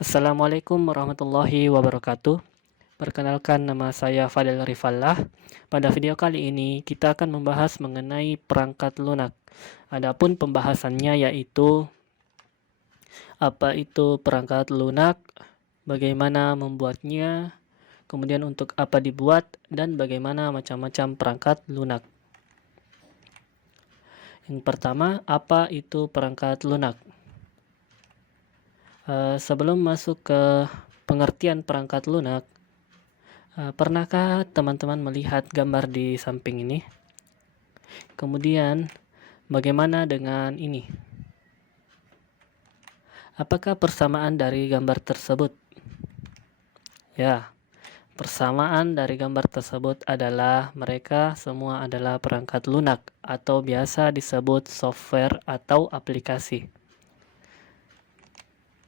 Assalamualaikum warahmatullahi wabarakatuh. Perkenalkan, nama saya Fadel Rifallah. Pada video kali ini kita akan membahas mengenai perangkat lunak. Adapun pembahasannya yaitu apa itu perangkat lunak, bagaimana membuatnya, kemudian untuk apa dibuat, dan bagaimana macam-macam perangkat lunak. Yang pertama, apa itu perangkat lunak? Sebelum masuk ke pengertian perangkat lunak, pernahkah teman-teman melihat gambar di samping ini? Kemudian, bagaimana dengan ini? Apakah persamaan dari gambar tersebut? Ya, persamaan dari gambar tersebut adalah mereka semua adalah perangkat lunak atau biasa disebut software atau aplikasi.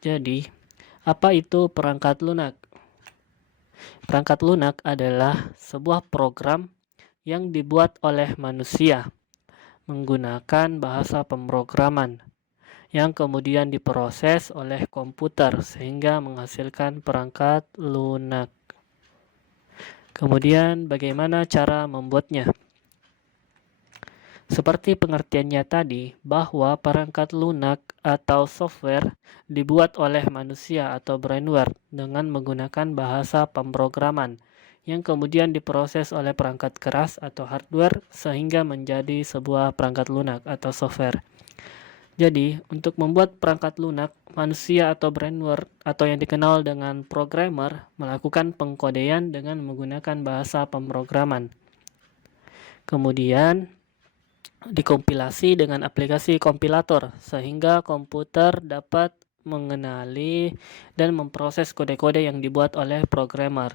Jadi, apa itu perangkat lunak? Perangkat lunak adalah sebuah program yang dibuat oleh manusia menggunakan bahasa pemrograman yang kemudian diproses oleh komputer sehingga menghasilkan perangkat lunak. Kemudian bagaimana cara membuatnya? Seperti pengertiannya tadi, bahwa perangkat lunak atau software dibuat oleh manusia atau brainware dengan menggunakan bahasa pemrograman yang kemudian diproses oleh perangkat keras atau hardware sehingga menjadi sebuah perangkat lunak atau software. Jadi, untuk membuat perangkat lunak, manusia atau brainware atau yang dikenal dengan programmer melakukan pengkodean dengan menggunakan bahasa pemrograman. Kemudian, dikompilasi dengan aplikasi kompilator sehingga komputer dapat mengenali dan memproses kode-kode yang dibuat oleh programmer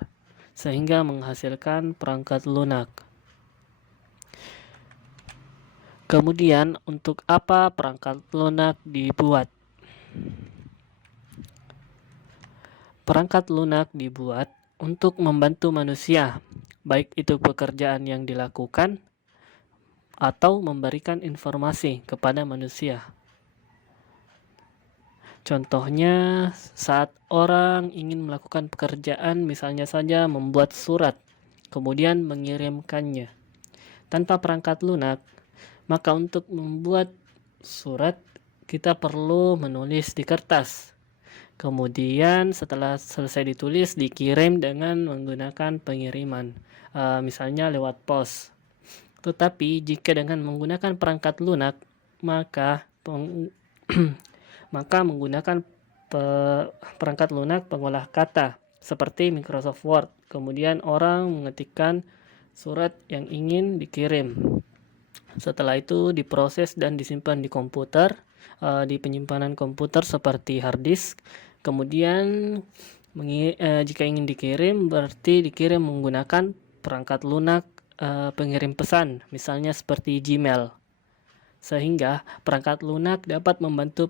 sehingga menghasilkan perangkat lunak. Kemudian, untuk apa perangkat lunak dibuat? Perangkat lunak dibuat untuk membantu manusia, baik itu pekerjaan yang dilakukan atau memberikan informasi kepada manusia. Contohnya, saat orang ingin melakukan pekerjaan, misalnya saja membuat surat, kemudian mengirimkannya. Tanpa perangkat lunak, maka untuk membuat surat, kita perlu menulis di kertas. Kemudian setelah selesai ditulis, dikirim dengan menggunakan pengiriman, misalnya lewat pos. Tetapi jika dengan menggunakan perangkat lunak, maka maka menggunakan perangkat lunak pengolah kata seperti Microsoft Word. Kemudian orang mengetikkan surat yang ingin dikirim. Setelah itu diproses dan disimpan di komputer, di penyimpanan komputer seperti hard disk. Kemudian jika ingin dikirim, berarti dikirim menggunakan perangkat lunak pengirim pesan, misalnya seperti Gmail. Sehingga perangkat lunak dapat membantu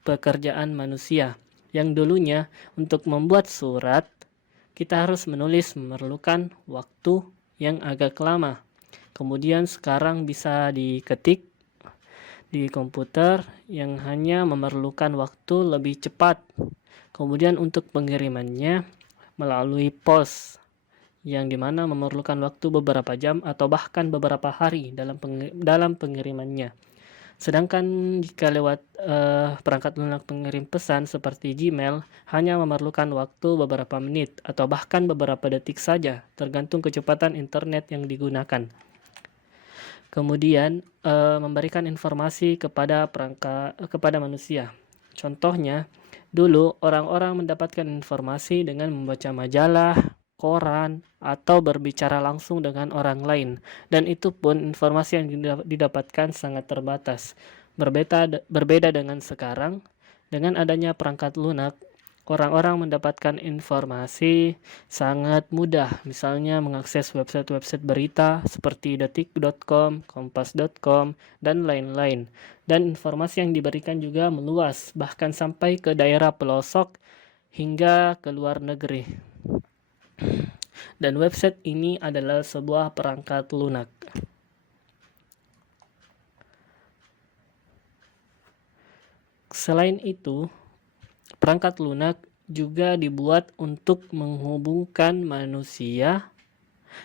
pekerjaan manusia yang dulunya untuk membuat surat kita harus memerlukan waktu yang agak lama. Kemudian sekarang bisa diketik di komputer yang hanya memerlukan waktu lebih cepat. Kemudian untuk pengirimannya melalui pos yang dimana memerlukan waktu beberapa jam atau bahkan beberapa hari dalam pengirimannya. Sedangkan jika lewat perangkat lunak pengirim pesan seperti Gmail, hanya memerlukan waktu beberapa menit atau bahkan beberapa detik saja, tergantung kecepatan internet yang digunakan. Kemudian memberikan informasi kepada manusia. Contohnya, dulu orang-orang mendapatkan informasi dengan membaca majalah, koran, atau berbicara langsung dengan orang lain, dan itu pun informasi yang didapatkan sangat terbatas. Berbeda dengan sekarang, dengan adanya perangkat lunak, orang-orang mendapatkan informasi sangat mudah, misalnya mengakses website-website berita seperti detik.com, kompas.com, dan lain-lain. Dan informasi yang diberikan juga meluas, bahkan sampai ke daerah pelosok hingga ke luar negeri. Dan website ini adalah sebuah perangkat lunak. Selain itu, perangkat lunak juga dibuat untuk menghubungkan manusia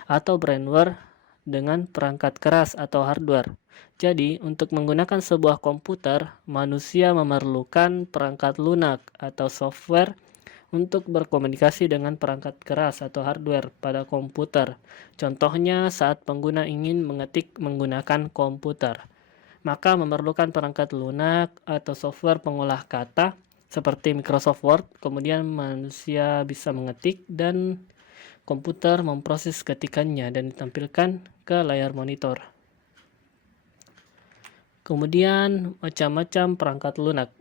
atau brainware dengan perangkat keras atau hardware. Jadi, untuk menggunakan sebuah komputer, manusia memerlukan perangkat lunak atau software untuk berkomunikasi dengan perangkat keras atau hardware pada komputer. Contohnya saat pengguna ingin mengetik menggunakan komputer, maka memerlukan perangkat lunak atau software pengolah kata seperti Microsoft Word. Kemudian manusia bisa mengetik dan komputer memproses ketikannya dan ditampilkan ke layar monitor. Kemudian macam-macam perangkat lunak.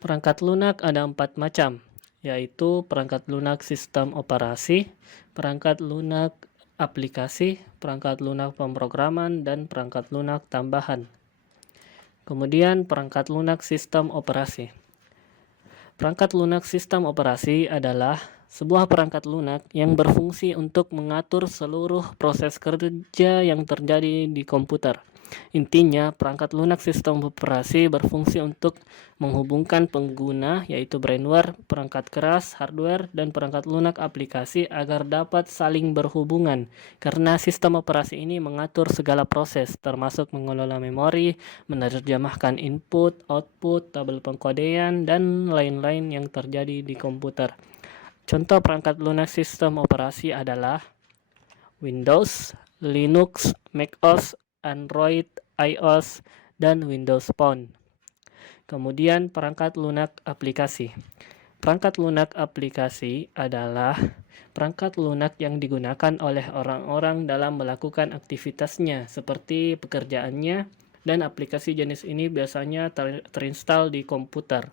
Perangkat lunak ada 4 macam, yaitu perangkat lunak sistem operasi, perangkat lunak aplikasi, perangkat lunak pemrograman, dan perangkat lunak tambahan. Kemudian perangkat lunak sistem operasi. Perangkat lunak sistem operasi adalah sebuah perangkat lunak yang berfungsi untuk mengatur seluruh proses kerja yang terjadi di komputer. Intinya, perangkat lunak sistem operasi berfungsi untuk menghubungkan pengguna, yaitu brainware, perangkat keras, hardware, dan perangkat lunak aplikasi agar dapat saling berhubungan. Karena sistem operasi ini mengatur segala proses, termasuk mengelola memori, menerjemahkan input, output, tabel pengkodean, dan lain-lain yang terjadi di komputer. Contoh perangkat lunak sistem operasi adalah Windows, Linux, macOS, Android, iOS, dan Windows Phone. Kemudian perangkat lunak aplikasi. Perangkat lunak aplikasi adalah perangkat lunak yang digunakan oleh orang-orang dalam melakukan aktivitasnya seperti pekerjaannya, dan aplikasi jenis ini biasanya terinstall di komputer.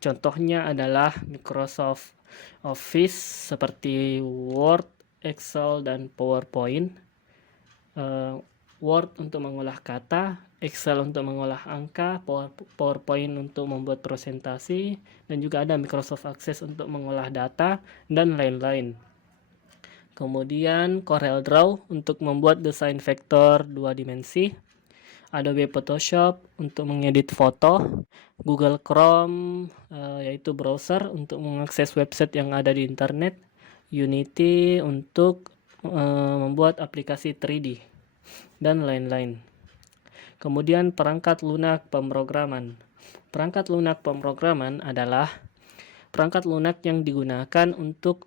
Contohnya adalah Microsoft Office seperti Word, Excel, dan PowerPoint. Word untuk mengolah kata, Excel untuk mengolah angka, PowerPoint untuk membuat presentasi, dan juga ada Microsoft Access untuk mengolah data, dan lain-lain. Kemudian CorelDRAW untuk membuat desain vektor 2 dimensi, Adobe Photoshop untuk mengedit foto, Google Chrome yaitu browser untuk mengakses website yang ada di internet, Unity untuk membuat aplikasi 3D, dan lain-lain. Kemudian perangkat lunak pemrograman. Perangkat lunak pemrograman adalah perangkat lunak yang digunakan untuk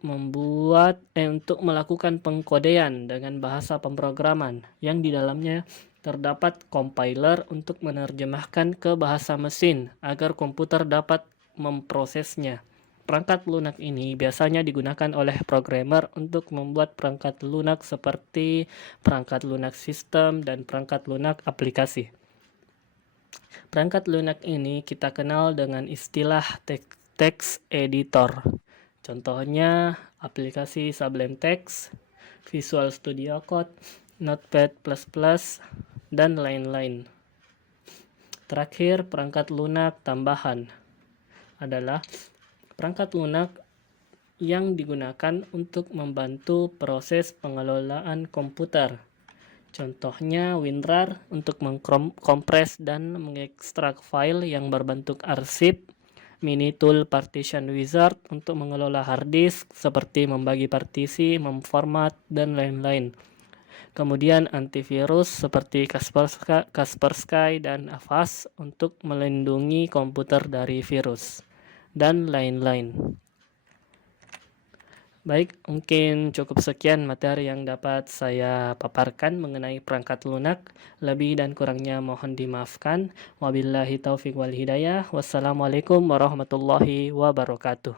melakukan pengkodean dengan bahasa pemrograman yang di dalamnya terdapat compiler untuk menerjemahkan ke bahasa mesin agar komputer dapat memprosesnya. Perangkat lunak ini biasanya digunakan oleh programmer untuk membuat perangkat lunak seperti perangkat lunak sistem dan perangkat lunak aplikasi. Perangkat lunak ini kita kenal dengan istilah text editor. Contohnya aplikasi Sublime Text, Visual Studio Code, Notepad++, dan lain-lain. Terakhir, perangkat lunak tambahan adalah perangkat lunak yang digunakan untuk membantu proses pengelolaan komputer. Contohnya WinRAR untuk mengkompres dan mengekstrak file yang berbentuk arsip, Minitool Partition Wizard untuk mengelola hard disk seperti membagi partisi, memformat, dan lain-lain. Kemudian antivirus seperti Kaspersky dan Avast untuk melindungi komputer dari virus, dan lain-lain. Baik, mungkin cukup sekian materi yang dapat saya paparkan mengenai perangkat lunak. Lebih dan kurangnya mohon dimaafkan. Wabillahi taufiq wal hidayah. Wassalamualaikum warahmatullahi wabarakatuh.